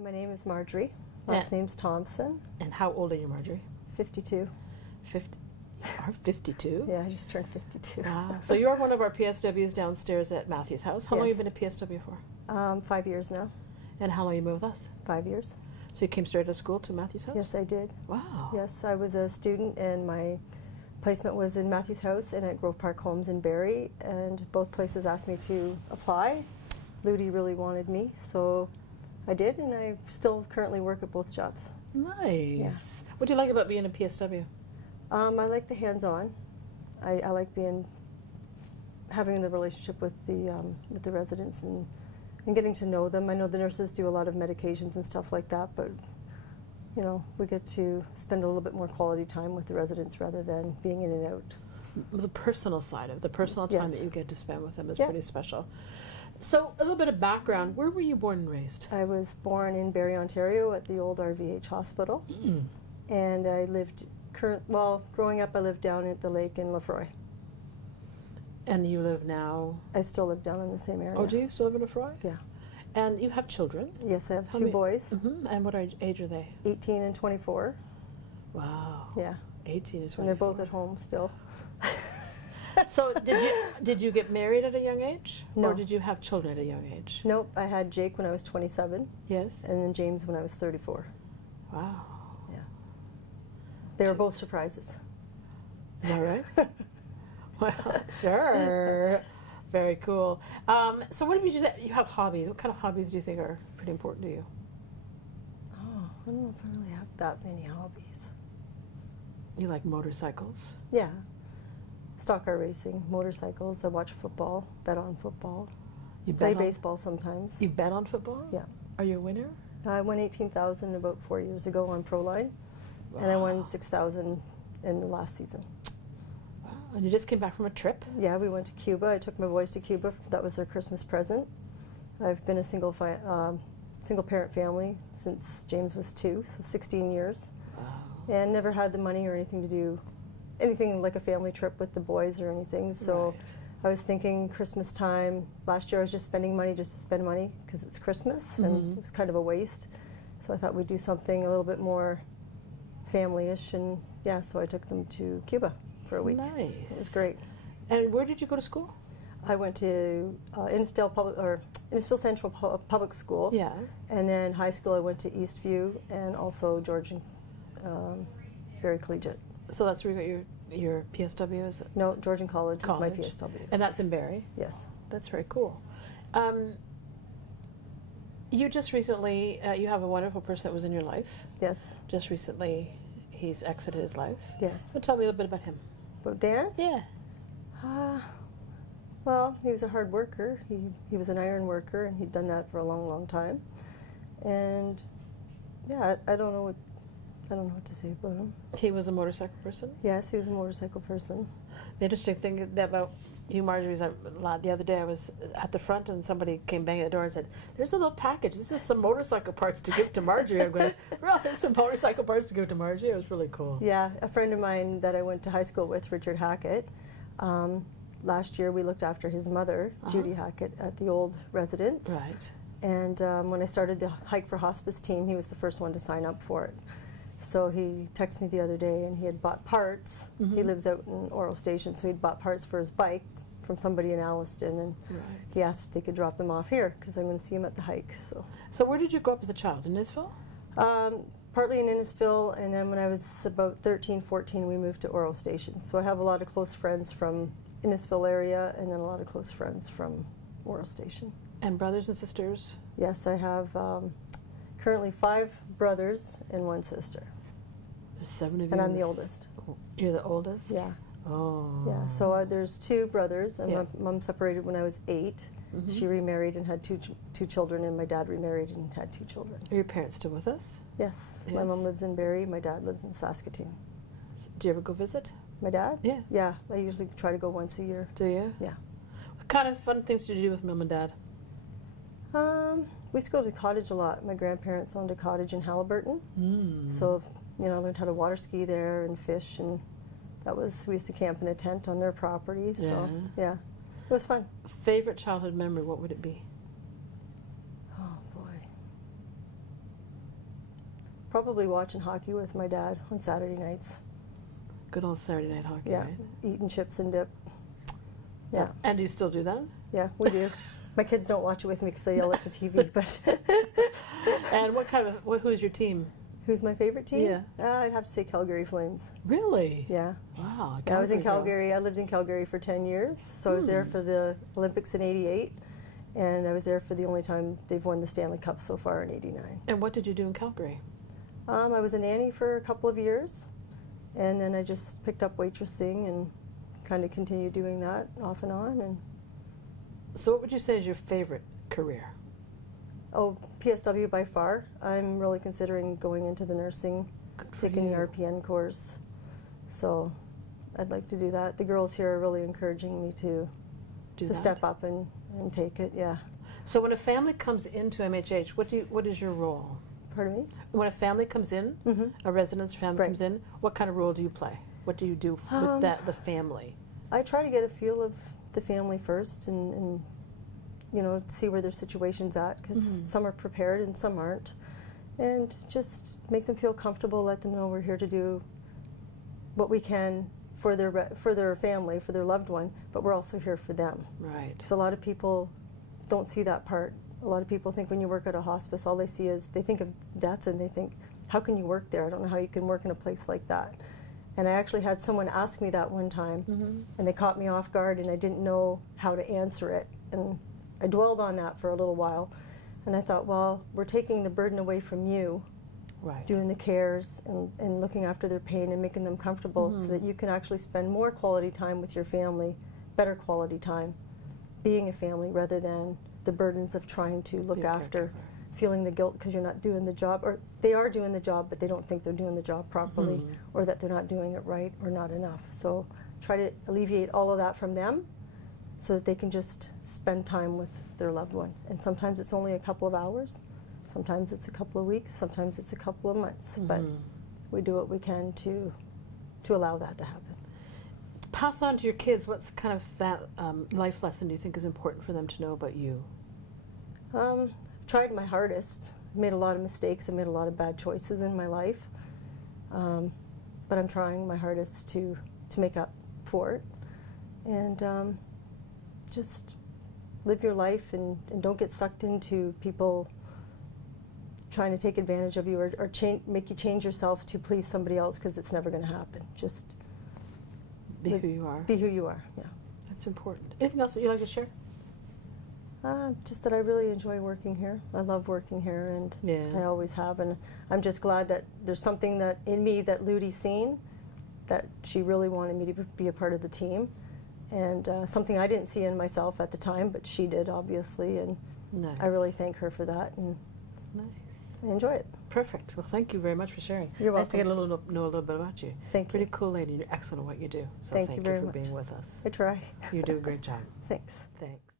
My name is Marjorie. Last name's Thompson. And how old are you, Marjorie? 52. 50. You are 52? Yeah, I just turned 52. Wow. So you're one of our PSWs downstairs at Matthew's house. How long Yes. have you been a PSW for? 5 years now. And how long have you been with us? 5 years. So you came straight out of school to Matthew's house? Yes, I did. Wow. Yes, I was a student and my placement was in Matthew's house and at Grove Park Homes in Barrie, and both places asked me to apply. Ludi really wanted me, so I did, and I still currently work at both jobs. Nice. What do you like about being a PSW? I like the hands-on. I like having the relationship with the residents and getting to know them. I know the nurses do a lot of medications and stuff like that, but you know, we get to spend a little bit more quality time with the residents rather than being in and out. The personal side of the personal time Yes. that you get to spend with them is Yeah. pretty special. So a little bit of background. Where were you born and raised? I was born in Barrie, Ontario at the old RVH hospital, and I lived, growing up I lived down at the lake in Lefroy. And you live now? I still live down in the same area. Oh, do you still live in Lefroy? Yeah. And you have children? Yes, I have How two many- boys, And what age are they? 18 and 24. Wow. Yeah. 18 is And they're both at home still. So did you get married at a young age? No. Or did you have children at a young age? Nope, I had Jake when I was 27, Yes. and then James when I was 34. Wow. Yeah. They were both surprises. Is that right? Well, sure. Very cool. So what did you say? You have hobbies. What kind of hobbies do you think are pretty important to you? Oh, I don't know if I really have that many hobbies. You like motorcycles? Yeah. Stock car racing, motorcycles. I watch football, bet on football. You Play bet on, baseball sometimes. You bet on football? Yeah. Are you a winner? I won 18,000 about 4 years ago on Proline, and I won 6,000 in the last season. Wow. And you just came back from a trip? Yeah, we went to Cuba. I took my boys to Cuba. That was their Christmas present. I've been a single parent family since James was 2, so 16 years. Wow. And never had the money or anything to do anything like a family trip with the boys or anything. So Right. I was thinking Christmas time. Last year I was just spending money just to spend money because it's Christmas and it was kind of a waste. So I thought we'd do something a little bit more family-ish, and yeah, so I took them to Cuba for a week. Nice. It was great. And where did you go to school? I went to Innisfil Central Public School. Yeah. And then high school I went to Eastview and also Georgian Barrie Collegiate. So that's where you got your PSW, is it? No, Georgian College was my College. PSW. And that's in Barrie? Yes. That's very cool. You just recently, you have a wonderful person that was in your life. Yes. Just recently, he's exited his life. Yes. So tell me a little bit about him. But Dan? Yeah. Well, he was a hard worker. He was an iron worker, and he'd done that for a long, long time. And yeah, I don't know what to say about him. He was a motorcycle person? Yes, he was a motorcycle person. The interesting thing about you, Marjorie, is the other day I was at the front and somebody came banging at the door and said, "There's a little package. This is some motorcycle parts to give to Marjorie." I'm going, "Well, there's some motorcycle parts to give to Marjorie." It was really cool. Yeah, a friend of mine that I went to high school with, Richard Hackett, last year we looked after his mother, Judy Hackett, at the old residence. Right. And when I started the Hike for Hospice team, he was the first one to sign up for it. So he texted me the other day, and he had bought parts. He lives out in Oro Station, so he'd bought parts for his bike from somebody in Alliston, and he asked if they could drop them off here, because I'm going to see him at the hike. So where did you grow up as a child? In Innisfil? Partly in Innisfil, and then when I was about 13, 14, we moved to Oro Station. So I have a lot of close friends from Innisfil area, and then a lot of close friends from Oro Station. And brothers and sisters? Yes, I have currently 5 brothers and 1 sister. There's 7 of you. And I'm the oldest. You're the oldest? Yeah. Oh. Yeah, so there's 2 brothers, and Yeah. my mom separated when I was 8. She remarried and had two children, and my dad remarried and had 2 children. Are your parents still with us? Yes, my Yes. mom lives in Barrie, my dad lives in Saskatoon. Do you ever go visit? My dad? Yeah. Yeah, I usually try to go once a year. Do you? Yeah. What kind of fun things did you do with Mom and Dad? We used to go to the cottage a lot. My grandparents owned a cottage in Halliburton, so I learned how to water ski there and fish, and we used to camp in a tent on their property. So yeah, it was fun. Favorite childhood memory, what would it be? Oh boy. Probably watching hockey with my dad on Saturday nights. Good old Saturday night hockey, Yeah, right? eating chips and dip. Yeah, And do you still do that? yeah, we do. My kids don't watch it with me because I yell at the TV, but And what kind of, who's your team? who's my favorite team? Yeah. I'd have to say Calgary Flames. Really? Yeah. Wow. I was in girl. Calgary. I lived in Calgary for 10 years, so I was there for the Olympics in '88, and I was there for the only time they've won the Stanley Cup so far in '89. And what did you do in Calgary? I was a nanny for a couple of years, and then I just picked up waitressing and kind of continued doing that off and on. And So what would you say is your favorite career? oh, PSW by far. I'm really considering going into the nursing, Good for taking the you. RPN course. So I'd like to do that. The girls here are really encouraging me to Do that? step up and take it. Yeah. So when a family comes into MHH, what is your role? Pardon me? When a family comes in, Mm-hmm. a residence family Right. comes in, what kind of role do you play? What do you do with the family? I try to get a feel of the family first and you know, see where their situation's at, because some are prepared and some aren't. And just make them feel comfortable, let them know we're here to do what we can for their family, for their loved one, but we're also here for them. Right. Because a lot of people don't see that part. A lot of people think when you work at a hospice, all they see is, they think of death and they think, how can you work there? I don't know how you can work in a place like that. And I actually had someone ask me that one time, and they caught me off guard, and I didn't know how to answer it. And I dwelled on that for a little while, and I thought, well, we're taking the burden away from you, Right. doing the cares and looking after their pain and making them comfortable so that you can actually spend more quality time with your family, better quality time, being a family rather than the burdens of trying to look Be a after, caregiver. feeling the guilt because you're not doing the job, or they are doing the job but they don't think they're doing the job properly, or that they're not doing it right or not enough. So try to alleviate all of that from them so that they can just spend time with their loved one. And sometimes it's only a couple of hours, sometimes it's a couple of weeks, sometimes it's a couple of months, but we do what we can to allow that to happen. Pass on to your kids, what's the kind of life lesson do you think is important for them to know about you? I've tried my hardest. I've made a lot of mistakes. I made a lot of bad choices in my life. But I'm trying my hardest to make up for it. And just live your life and don't get sucked into people trying to take advantage of you or make you change yourself to please somebody else, because it's never going to happen. Just Be who you are. be who you are, yeah. That's important. Anything else that you'd like to share? Just that I really enjoy working here. I love working here, and Yeah. I always have. And I'm just glad that there's something that in me that Ludy's seen, that she really wanted me to be a part of the team, and something I didn't see in myself at the time, but she did, obviously, and Nice. I really thank her for that, and Nice. I enjoy it. Perfect. Well, thank you very much for sharing. You're Nice to get welcome. know a little bit about you. Thank Pretty you. cool lady. You're excellent at what you do. So Thank thank you you very for much. being with us. I try. You do a great job. Thanks. Thanks.